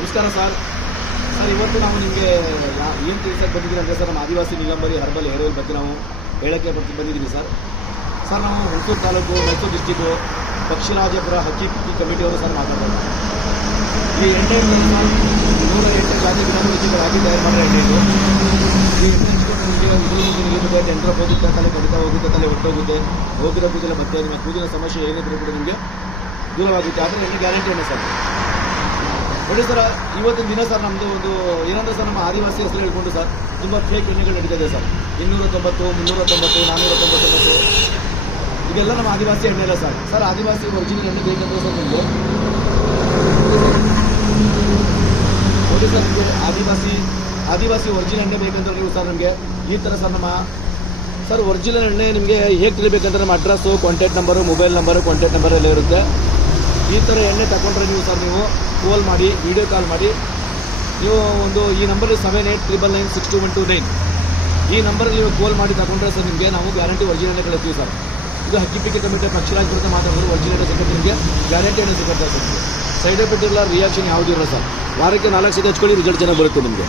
ನಮಸ್ಕಾರ ಸರ್. ಇವತ್ತು ನಾವು ನಿಮಗೆ ಏನು ತಿಳಿಸಕ್ಕೆ ಬಂದಿದ್ದೀವಿ ಅಂದರೆ ಸರ್, ನಮ್ಮ ಆದಿವಾಸಿ ನೀಲಂಬರಿ ಹರ್ಬಲ್ ಹೇರ್ ಆಯಿಲ್ ಬಗ್ಗೆ ನಾವು ಹೇಳಕ್ಕೆ ಬಂದಿದ್ದೀವಿ ಸರ್. ನಾವು ಹುಣಸೂರು ತಾಲೂಕು, ಮೈಸೂರು ಡಿಸ್ಟಿಕ್ಕು, ಪಕ್ಷಿರಾಜಪುರ ಹಕ್ಕಿ ಕಮಿಟಿಯವರು ಸರ್ ಮಾತಾಡೋದು. ಈ ಎಣ್ಣೆ 108 ಜಾತಿ ಗಿಡಮೂಲಿಕೆಗಳಾಗಿ ತಯಾರು ಮಾಡೋ ಎಣ್ಣೆ ಇದು. ಈ ಎಣ್ಣೆ ನಿಮಗೆ ನಿಲ್ಲುತ್ತದೆ, ಟೆಂಡ್ರ ಹೋಗುತ್ತೆ, ತಲೆ ಕಡಿತ ಹೋಗುತ್ತೆ, ತಲೆ ಹೊಟ್ಟೋಗುತ್ತೆ, ಹೋಗಿರೋ ಕೂದಲ ಮತ್ತೆ ನಿಮ್ಮ ಕೂದಲಿನ ಸಮಸ್ಯೆ ಏನಿದ್ರು ಕೂಡ ನಿಮಗೆ ದೂರವಾಗುತ್ತೆ. ಆದರೆ ಎಣ್ಣೆ ಗ್ಯಾರಂಟಿ ಎಣ್ಣೆ ಸರ್. ನೋಡಿ ಸರ್, ಇವತ್ತಿನ ದಿನ ಸರ್ ನಮ್ಮದು ಒಂದು ಏನಂದ್ರೆ ಸರ್, ನಮ್ಮ ಆದಿವಾಸಿ ಹೆಸರು ಹೇಳ್ಕೊಂಡು ಸರ್ ತುಂಬ ಫೇಕ್ ಎಣ್ಣೆಗಳು ನಡೀತಿದೆ ಸರ್. 290, 390, 499 ಇದೆಲ್ಲ ನಮ್ಮ ಆದಿವಾಸಿ ಎಣ್ಣೆ ಇಲ್ಲ ಸರ್. ಆದಿವಾಸಿ ಒರಿಜಿನಲ್ ಎಣ್ಣೆ ಬೇಕಂದ್ರೆ ಸರ್ ನಿಮಗೆ ನೋಡಿ ಸರ್, ನಿಮಗೆ ಆದಿವಾಸಿ ಒರಿಜಿನಲ್ ಎಣ್ಣೆ ಬೇಕಂದ್ರೆ ನೀವು ಸರ್ ನಮಗೆ ಈ ಥರ ಸರ್ ನಮ್ಮ ಸರ್ ಒರಿಜಿನಲ್ ಎಣ್ಣೆ ನಿಮಗೆ ಹೇಗೆ ತಿಳಿಬೇಕಂದ್ರೆ ನಮ್ಮ address, contact number, mobile number, contact number ಎಲ್ಲ ಇರುತ್ತೆ. ಈ ಥರ ಎಣ್ಣೆ ತಗೊಂಡ್ರೆ ನೀವು ಸರ್ ನೀವು ಕಾಲ್ ಮಾಡಿ, ವಿಡಿಯೋ ಕಾಲ್ ಮಾಡಿ, ನೀವು ಒಂದು ಈ ನಂಬರ್ 7899962129 ಈ ನಂಬರಲ್ಲಿ ನೀವು ಕಾಲ್ ಮಾಡಿ ತಗೊಂಡ್ರೆ ಸರ್ ನಿಮಗೆ ನಾವು ಗ್ಯಾರಂಟಿ ಒರಿಜಿನಲ್ ಎಣ್ಣೆ ಕಳಿಸ್ತೀವಿ ಸರ್. ಇದು ಹಕ್ಕಿಪಿಕ್ಕಿ ಕಮಿಟಿ ಪಕ್ಷಿರಾಜಪುರದ ಮಾತಾಡೋದು ಒರಿಜಿನಲ್ ಎಣ್ಣೆ ಸಿಗುತ್ತೆ ನಿಮಗೆ, ಗ್ಯಾರಂಟಿ ಎಣ್ಣೆ ಸಿಗುತ್ತೆ ಸರ್. ಸೈಡ್ ಎಫೆಕ್ಟ್ ಇಲ್ಲ, ರಿಯಾಕ್ಷನ್ ಯಾವುದೂ ಇಲ್ಲ ಸರ್. ವಾರಕ್ಕೆ 4 ಸತಿ ಹಚ್ಕೊಳ್ಳಿ, ರಿಸಲ್ಟ್ ಚೆನ್ನಾಗಿ ಬರುತ್ತೆ ನಿಮಗೆ.